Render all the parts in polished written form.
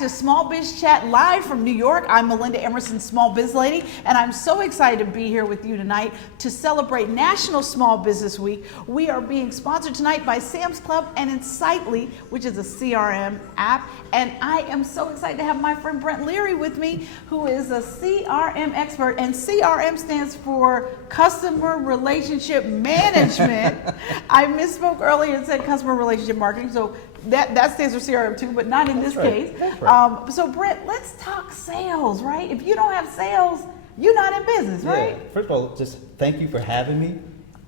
to SmallBizChat live from New York. I'm Melinda, Emerson, SmallBizLady, and I'm so excited to be here with you tonight to celebrate National Small Business Week. We are being sponsored tonight by Sam's Club and Insightly, which is a CRM app. And I am so excited to have my friend Brent Leary with me, who is a CRM expert. And CRM stands for Customer Relationship Management. I misspoke earlier and said Customer Relationship Marketing. So that stands for CRM too, but not in this case. Right. So Brent, let's talk sales, right? If you don't have sales, you're not in business, right? Yeah. First of all, just thank you for having me.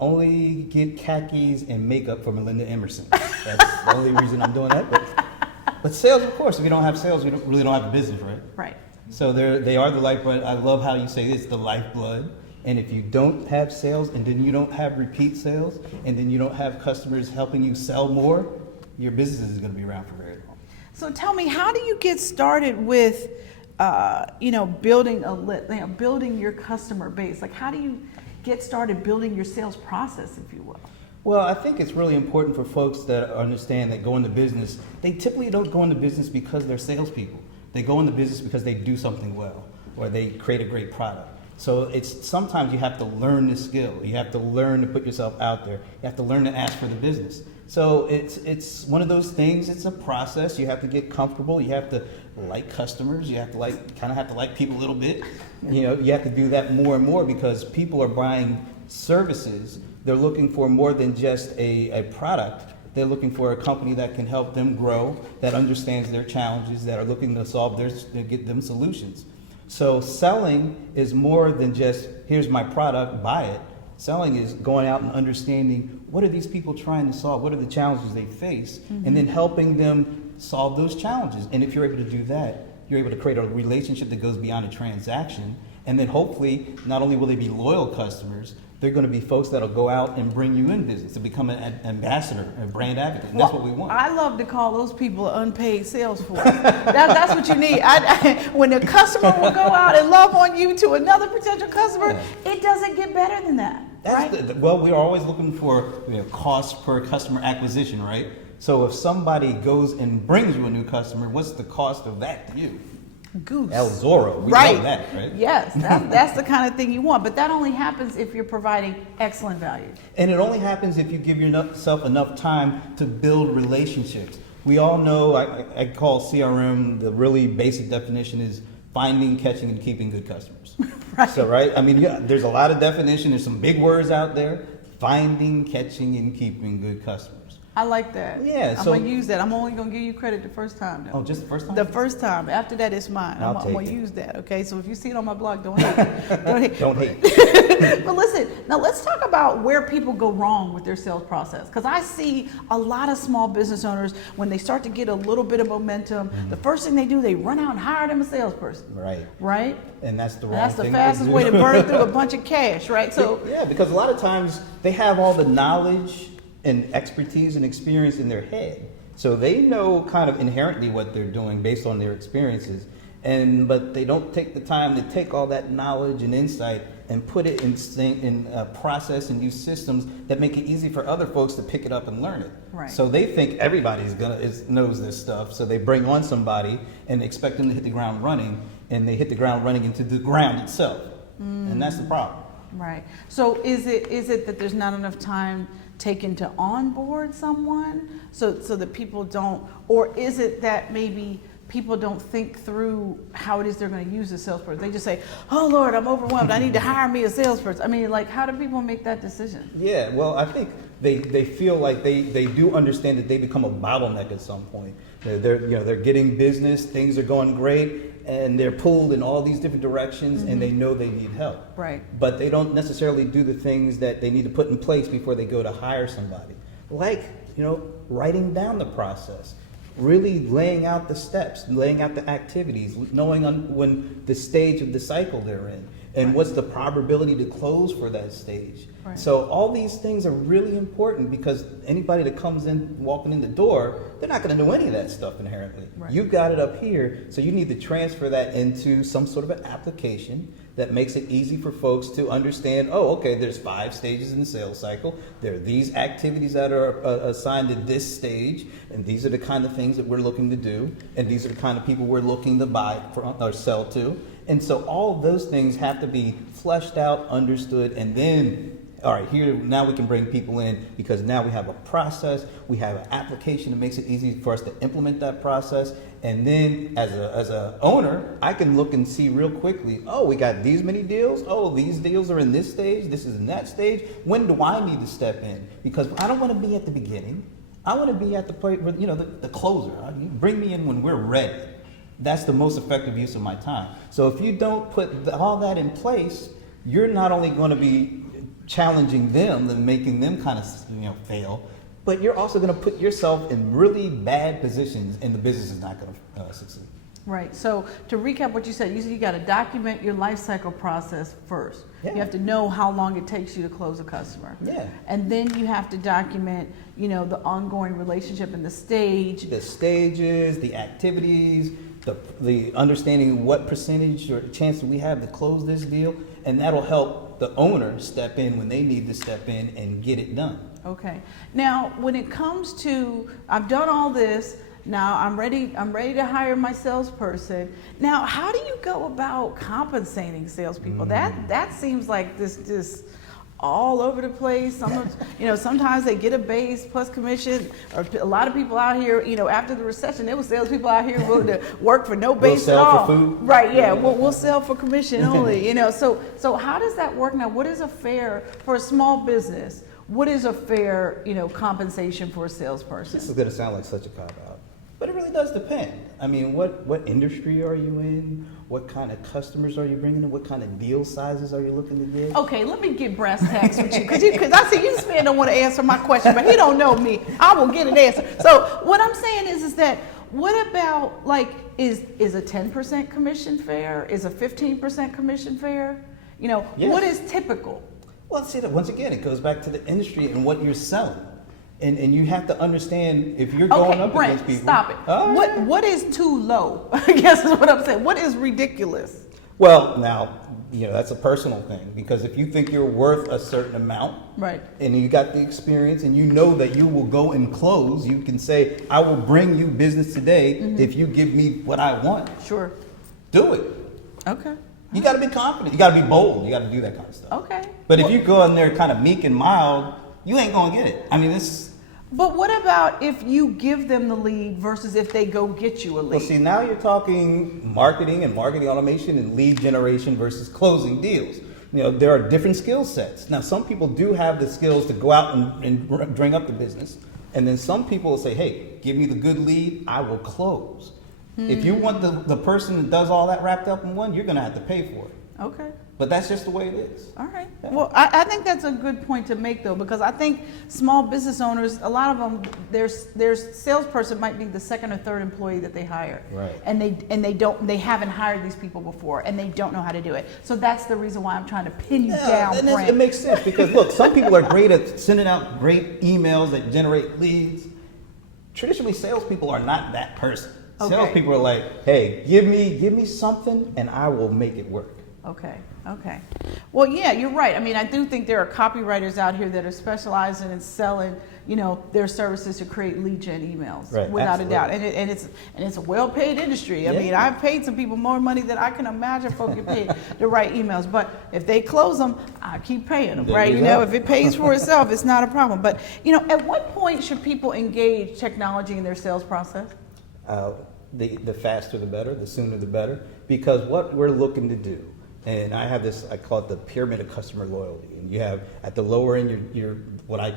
Only get khakis and makeup for Melinda Emerson. That's the only reason I'm doing that. But sales, of course, if we don't have sales, we really don't have a business, right? Right. So they are the lifeblood. I love how you say it's the lifeblood. And if you don't have sales, and then you don't have repeat sales, and then you don't have customers helping you sell more, your business is going to be around for very long. So tell me, how do you get started with, building building your customer base? Like, how do you get started building your sales process, if you will? Well, I think it's really important for folks that understand that go into business. They typically don't go into business because they're salespeople. They go into business because they do something well, or they create a great product. So sometimes you have to learn the skill. You have to learn to put yourself out there. You have to learn to ask for the business. So it's one of those things. It's a process. You have to get comfortable. You have to like customers. You have to like people a little bit. You have to do that more and more because people are buying services. They're looking for more than just a product. They're looking for a company that can help them grow, that understands their challenges, that are looking to get them solutions. So selling is more than just, here's my product, buy it. Selling is going out and understanding what are these people trying to solve, what are the challenges they face, and then helping them solve those challenges. And if you're able to do that, you're able to create a relationship that goes beyond a transaction. And then hopefully, not only will they be loyal customers, they're going to be folks that'll go out and bring you in business to become an ambassador, a brand advocate. And that's what we want. I love to call those people unpaid sales force. That's what you need. When the customer will go out and love on you to another potential customer, it doesn't get better than that. Right? Well, we're always looking for cost per customer acquisition, right? So if somebody goes and brings you a new customer, what's the cost of that to you? Goose. El Zorro. We know that, right? Yes, that's the kind of thing you want. But that only happens if you're providing excellent value. And it only happens if you give yourself enough time to build relationships. We all know, I call CRM, the really basic definition is finding, catching, and keeping good customers. Right. So, right? I mean, there's a lot of definition. There's some big words out there. Finding, catching, and keeping good customers. I like that. Yeah, I'm going to use that. I'm only going to give you credit the first time, though. Oh, just the first time? The first time. After that, it's mine. I'm going to use that, okay? So if you see it on my blog, don't hate. Don't hate. But listen, now let's talk about where people go wrong with their sales process. Because I see a lot of small business owners, when they start to get a little bit of momentum, the first thing they do, they run out and hire them a salesperson. Right. Right? And that's the wrong That's the thing fastest way to burn through a bunch of cash, right? So yeah, because a lot of times they have all the knowledge and expertise and experience in their head. So they know kind of inherently what they're doing based on their experiences. But they don't take the time to take all that knowledge and insight and put it in a process and use systems that make it easy for other folks to pick it up and learn it. Right. So they think everybody's knows this stuff. So they bring on somebody and expect them to hit the ground running, and they hit the ground running into the ground itself. And that's the problem. Right. So is it that there's not enough time taken to onboard someone so that people don't, or is it that maybe people don't think through how it is they're going to use a salesperson? They just say, oh Lord, I'm overwhelmed, I need to hire me a salesperson. I mean, like, how do people make that decision? Yeah, well, I think they feel like they do understand that they become a bottleneck at some point. They're getting business, things are going great, and they're pulled in all these different directions, and they know they need help. Right. But they don't necessarily do the things that they need to put in place before they go to hire somebody. Like, writing down the process, really laying out the steps, laying out the activities, knowing when the stage of the cycle they're in, and what's the probability to close for that stage. Right. So all these things are really important because anybody that comes in, walking in the door, they're not going to know any of that stuff inherently. Right. You've got it up here, so you need to transfer that into some sort of an application that makes it easy for folks to understand, oh, okay, there's 5 stages in the sales cycle. There are these activities that are assigned to this stage, and these are the kind of things that we're looking to do, and these are the kind of people we're looking to buy from or sell to. And so all of those things have to be fleshed out, understood, and then, all right, here, now we can bring people in because now we have a process, we have an application that makes it easy for us to implement that process. And then as a owner, I can look and see real quickly, oh, we got these many deals. Oh, these deals are in this stage. This is in that stage. When do I need to step in? Because I don't want to be at the beginning. I want to be at the point where, the closer. You bring me in when we're ready. That's the most effective use of my time. So if you don't put all that in place, you're not only going to be challenging them and making them kind of fail, but you're also going to put yourself in really bad positions, and the business is not going to succeed. Right. So to recap what you said you got to document your life cycle process first. Yeah. You have to know how long it takes you to close a customer. Yeah. And then you have to document, the ongoing relationship and the stages, the activities, the understanding what percentage or chance we have to close this deal, and that'll help the owner step in when they need to step in and get it done. Okay. Now, when it comes to, I've done all this, now I'm ready to hire my salesperson. Now, how do you go about compensating salespeople? That seems like this all over the place. Sometimes they get a base plus commission. Or a lot of people out here, after the recession, there were salespeople out here willing to work for no base at all. We'll sell for food. Right? Yeah. We'll sell for commission only. So how does that work now? What is a fair for a small business? What is a fair, compensation for a salesperson? This is going to sound like such a cop-out, but it really does depend. I mean, what industry are you in? What kind of customers are you bringing in? What kind of deal sizes are you looking to get? Okay, let me get brass tacks with you, because I see you this man don't want to answer my question, but he don't know me. I will get an answer. So what I'm saying is that what about is a 10% commission fair? Is a 15% commission fair? Yes. What is typical? Well, see, once again, it goes back to the industry and what you're selling. And you have to understand if you're going up Brent, against people. Stop it. What is too low? I guess is what I'm saying. What is ridiculous? Well, now, that's a personal thing, because if you think you're worth a certain amount, right, and you got the experience and you know that you will go and close, you can say, I will bring you business today if you give me what I want. Sure. Do it. Okay. You got to be confident. You got to be bold. You got to do that kind of stuff. Okay. But if you go in there kind of meek and mild, you ain't going to get it. I mean, But what about if you give them the lead versus if they go get you a lead? Well, see, now you're talking marketing and marketing automation and lead generation versus closing deals. There are different skill sets. Now, some people do have the skills to go out and bring up the business. And then some people will say, hey, give me the good lead, I will close. If you want the person that does all that wrapped up in one, you're going to have to pay for it. Okay. But that's just the way it is. All right. Yeah. Well, I think that's a good point to make, though, because I think small business owners, a lot of them, their salesperson might be the second or third employee that they hire. Right. And they haven't hired these people before, and they don't know how to do it. So that's the reason why I'm trying to pin you down, and Brent. it makes sense, because look, some people are great at sending out great emails that generate leads. Traditionally, salespeople are not that person. Okay. Salespeople are like, hey, give me something and I will make it work. Okay. Well, yeah, you're right. I mean, I do think there are copywriters out here that are specializing in selling, their services to create lead gen emails, right, without absolutely. a doubt. And it's a well-paid industry. I mean, I've paid some people more money than I can imagine folks get paid to write emails. But if they close them, I keep paying them, right? If it pays for itself, it's not a problem. But at what point should people engage technology in their sales process? The faster the better, the sooner the better, because what we're looking to do, and I have this, I call it the pyramid of customer loyalty, and you have at the lower end your what I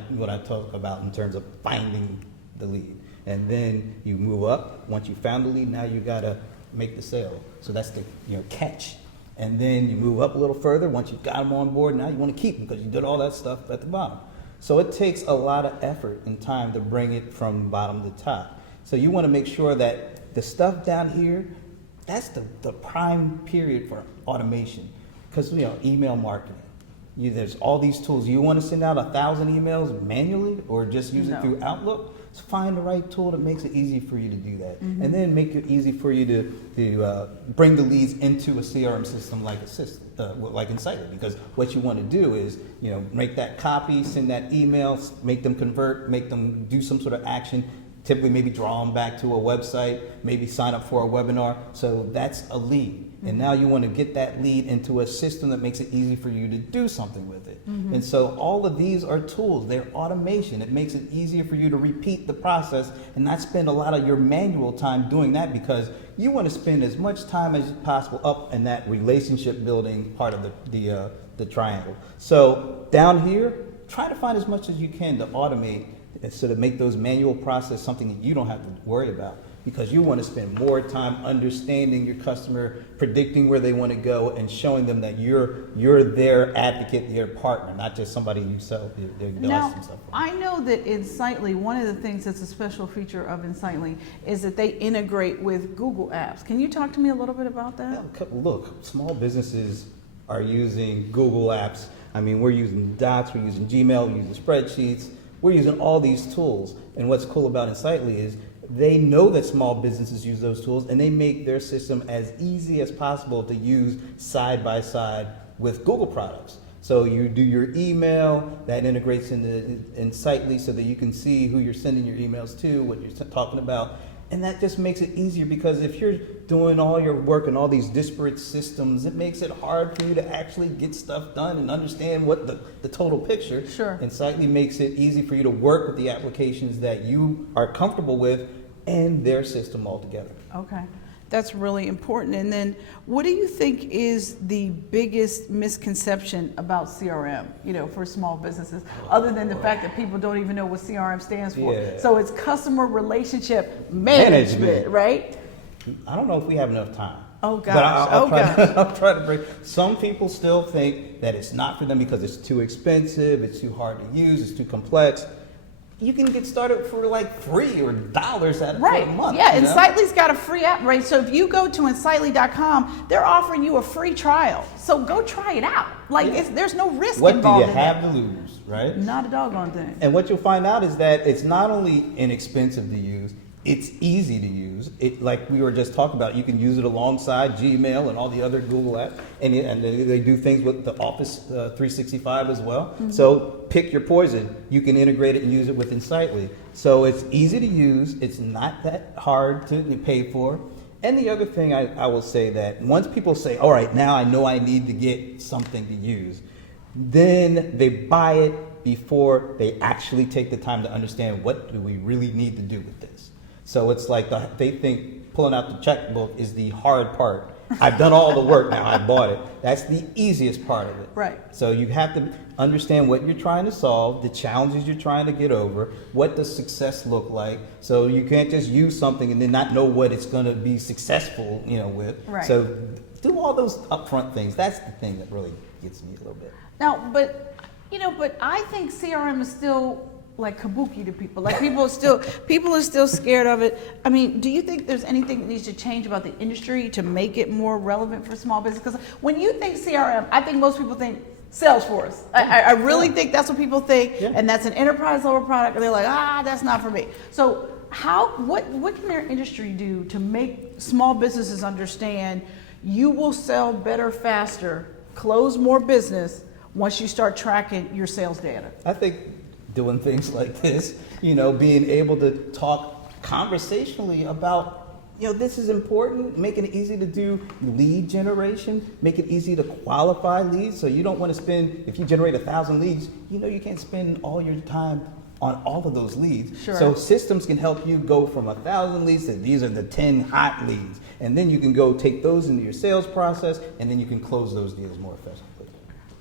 talk about in terms of finding the lead, and then you move up. Once you found the lead, now you got to make the sale. So that's the catch, and then you move up a little further. Once you've got them on board, now you want to keep them because you did all that stuff at the bottom. So it takes a lot of effort and time to bring it from bottom to top. So you want to make sure that the stuff down here, that's the prime period for automation. Because, email marketing, there's all these tools. You want to send out 1,000 emails manually or just use it through Outlook? find the right tool that makes it easy for you to do that. And then make it easy for you to bring the leads into a CRM system like like Insightly. Because what you want to do is, make that copy, send that email, make them convert, make them do some sort of action, typically maybe draw them back to a website, maybe sign up for a webinar. So that's a lead. And now you want to get that lead into a system that makes it easy for you to do something with it. And so all of these are tools. They're automation. It makes it easier for you to repeat the process and not spend a lot of your manual time doing that, because you want to spend as much time as possible up in that relationship building part of the triangle. So down here, try to find as much as you can to automate and sort of make those manual process something that you don't have to worry about, because you want to spend more time understanding your customer, predicting where they want to go, and showing them that you're their advocate, their partner, not just somebody you sell their device and stuff. I know that Insightly, one of the things that's a special feature of Insightly is that they integrate with Google Apps. Can you talk to me a little bit about that? Look, small businesses are using Google Apps. I mean, we're using Docs, we're using Gmail, we're using spreadsheets, we're using all these tools. And what's cool about Insightly is they know that small businesses use those tools, and they make their system as easy as possible to use side by side with Google products. So you do your email, that integrates into Insightly so that you can see who you're sending your emails to, what you're talking about. And that just makes it easier, because if you're doing all your work in all these disparate systems, it makes it hard for you to actually get stuff done and understand what the total picture. Sure. And Insightly makes it easy for you to work with the applications that you are comfortable with and their system altogether. Okay. That's really important. And then what do you think is the biggest misconception about CRM, for small businesses, other than the fact that people don't even know what CRM stands for? Yeah. So it's customer relationship management, right? I don't know if we have enough time. Oh gosh. But I'll try to break. Some people still think that it's not for them because it's too expensive, it's too hard to use, it's too complex. You can get started for like $3 or $1 for a month. Yeah, Insightly's got a free app, right? So if you go to Insightly.com, they're offering you a free trial. So go try it out. There's no risk what involved. What do you have to lose, right? Not a doggone thing. And what you'll find out is that it's not only inexpensive to use, it's easy to use. Like we were just talking about, you can use it alongside Gmail and all the other Google apps, and they do things with the Office 365 as well. So pick your poison. You can integrate it and use it with Insightly. So it's easy to use. It's not that hard to pay for. And the other thing I will say, that once people say, all right, now I know I need to get something to use, then they buy it before they actually take the time to understand, what do we really need to do with this? So it's like they think pulling out the checkbook is the hard part. I've done all the work now, I bought it. That's the easiest part of it. Right. So you have to understand what you're trying to solve, the challenges you're trying to get over, what does success look like. So you can't just use something and then not know what it's going to be successful, with. Right. So do all those upfront things. That's the thing that really gets me a little bit. Now, but I think CRM is still like kabuki to people. Like people are still scared of it. I mean, do you think there's anything that needs to change about the industry to make it more relevant for small business? Because when you think CRM, I think most people think Salesforce. I really think that's what people think, and that's an enterprise level product, and they're like, that's not for me. So what can their industry do to make small businesses understand you will sell better, faster, close more business once you start tracking your sales data? I think doing things like this, being able to talk conversationally about, this is important, making it easy to do lead generation, make it easy to qualify leads. So you don't want to spend, if you generate 1,000 leads, you can't spend all your time on all of those leads. Sure. So systems can help you go from 1,000 leads to these are the 10 hot leads. And then you can go take those into your sales process, and then you can close those deals more effectively.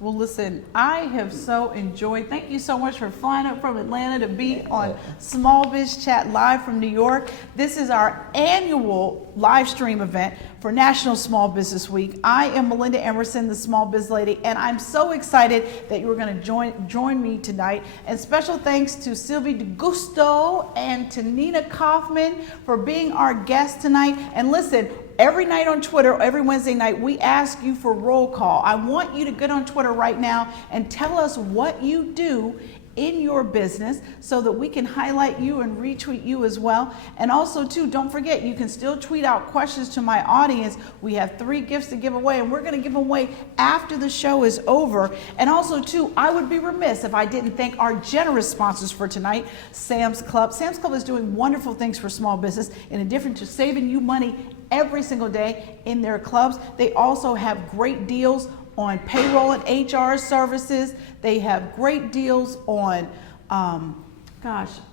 Well, listen, I have so enjoyed. Thank you so much for flying up from Atlanta to be on SmallBizChat live from New York. This is our annual live stream event for National Small Business Week. I am Melinda Emerson, the Small Biz Lady, and I'm so excited that you were going to join me tonight. And special thanks to Sylvie DeGusto and to Nina Kaufman for being our guests tonight. And listen, every night on Twitter, every Wednesday night, we ask you for roll call. I want you to get on Twitter right now and tell us what you do in your business so that we can highlight you and retweet you as well. And also too, don't forget, you can still tweet out questions to my audience. We have 3 gifts to give away, and we're going to give them away after the show is over. And also too, I would be remiss if I didn't thank our generous sponsors for tonight, Sam's Club. Sam's Club is doing wonderful things for small business. In addition to saving you money every single day in their clubs, they also have great deals on payroll and HR services. They have great deals on,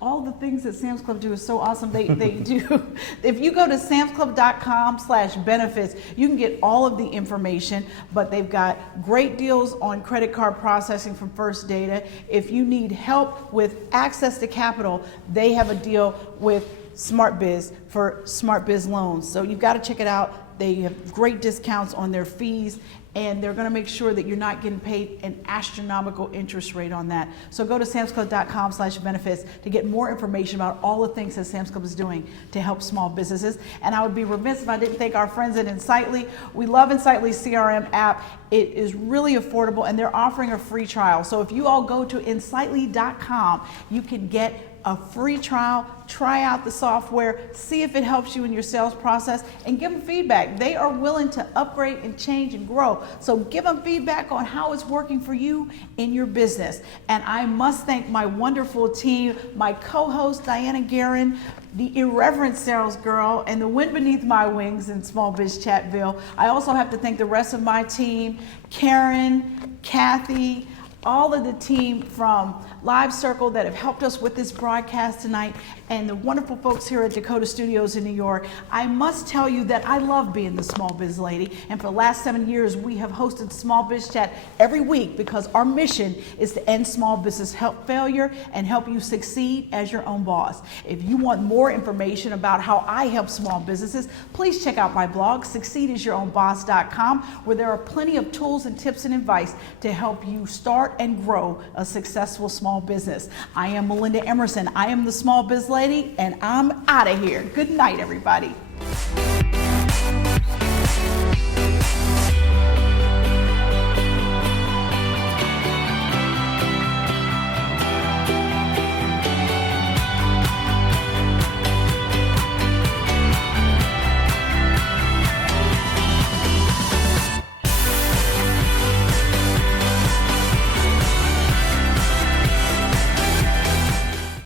all the things that Sam's Club do is so awesome. They do. If you go to samsclub.com/benefits, you can get all of the information, but they've got great deals on credit card processing from First Data. If you need help with access to capital, they have a deal with SmartBiz for SmartBiz loans. So you've got to check it out. They have great discounts on their fees, and they're going to make sure that you're not getting paid an astronomical interest rate on that. So go to samsclub.com/benefits to get more information about all the things that Sam's Club is doing to help small businesses. And I would be remiss if I didn't thank our friends at Insightly. We love Insightly's CRM app. It is really affordable, and they're offering a free trial. So if you all go to insightly.com, you can get a free trial, try out the software, see if it helps you in your sales process, and give them feedback. They are willing to upgrade and change and grow. So give them feedback on how it's working for you in your business. And I must thank my wonderful team, my co-host Diana Guerin, the irreverent sales girl, and the wind beneath my wings in Small Biz Chatville. I also have to thank the rest of my team, Karen, Kathy, all of the team from Live Circle that have helped us with this broadcast tonight, and the wonderful folks here at Dakota Studios in New York. I must tell you that I love being the Small Biz Lady, and for the last 7 years we have hosted Small Biz Chat every week because our mission is to end small business failure and help you succeed as your own boss. If you want more information about how I help small businesses, please check out my blog, succeedasyourownboss.com, where there are plenty of tools and tips and advice to help you start and grow a successful small business. I am Melinda Emerson. I am the Small Biz Lady, and I'm out of here. Good night, everybody.